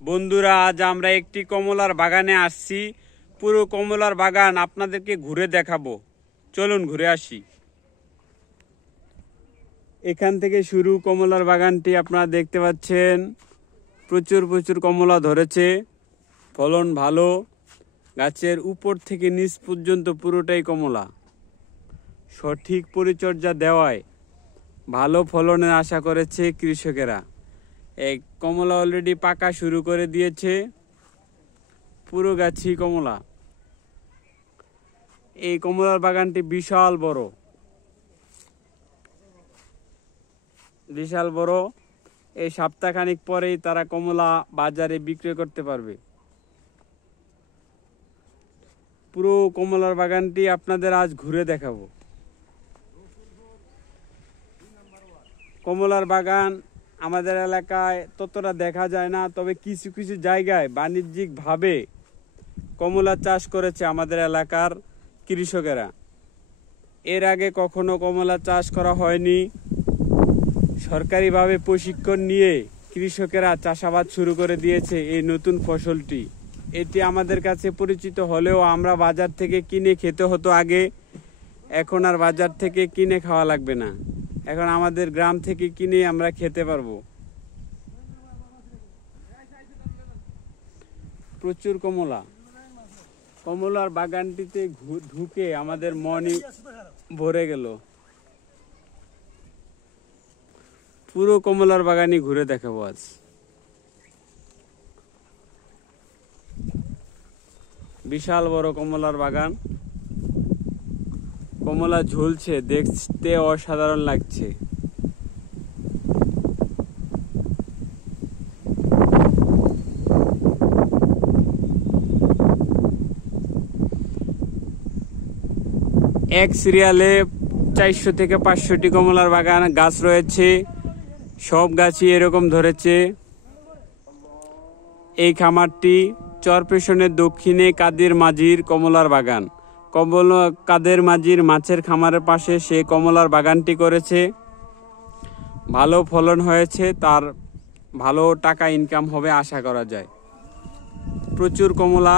বন্ধুরা, আজ আমরা একটি কমলার বাগানে আসছি। পুরো কমলার বাগান আপনাদেরকে ঘুরে দেখাবো। চলুন ঘুরে আসি। এখান থেকে শুরু কমলার বাগানটি আপনারা দেখতে পাচ্ছেন। প্রচুর প্রচুর কমলা ধরেছে, ফলন ভালো। গাছের উপর থেকে নিচ পর্যন্ত পুরোটাই কমলা। সঠিক পরিচর্যা দেওয়ায় ভালো ফলনের আশা করেছে কৃষকেরা। এই কমলা অলরেডি পাকা শুরু করে দিয়েছে, পুরো গাছই কমলা। এই কমলার বাগানটি বিশাল বড়, বিশাল বড়। এই সপ্তাহখানিক পরেই তারা কমলা বাজারে বিক্রি করতে পারবে। পুরো কমলার বাগানটি আপনাদের আজ ঘুরে দেখাবো। কমলার বাগান আমাদের এলাকায় ততটা দেখা যায় না, তবে কিছু কিছু জায়গায় বাণিজ্যিকভাবে কমলা চাষ করেছে আমাদের এলাকার কৃষকেরা। এর আগে কখনো কমলা চাষ করা হয়নি। সরকারিভাবে প্রশিক্ষণ নিয়ে কৃষকেরা চাষাবাদ শুরু করে দিয়েছে এই নতুন ফসলটি। এটি আমাদের কাছে পরিচিত হলেও আমরা বাজার থেকে কিনে খেতে হতো আগে। এখন আর বাজার থেকে কিনে খাওয়া লাগবে না, এখন আমাদের গ্রাম থেকে কিনে আমরা খেতে পারবো। প্রচুর কমলা। কমলার বাগানটিতে ঢুকে আমাদের মনই ভরে গেল। পুরো কমলার বাগানই ঘুরে দেখাবো আজ। বিশাল বড় কমলার বাগান। কমলা ঝুলছে, দেখতে অসাধারণ লাগছে। এক সিরিয়ালে 400 থেকে 500টি কমলার বাগান গাছ রয়েছে। সব গাছই এরকম ধরেছে। এই খামারটি চরপেশনের দক্ষিণে কাদের মাঝির কমলার বাগান। কাদের মাঝির মাছের খামারের পাশে সে কমলার বাগানটি করেছে। ভালো ফলন হয়েছে, তার ভালো টাকা ইনকাম হবে আশা করা যায়। প্রচুর কমলা।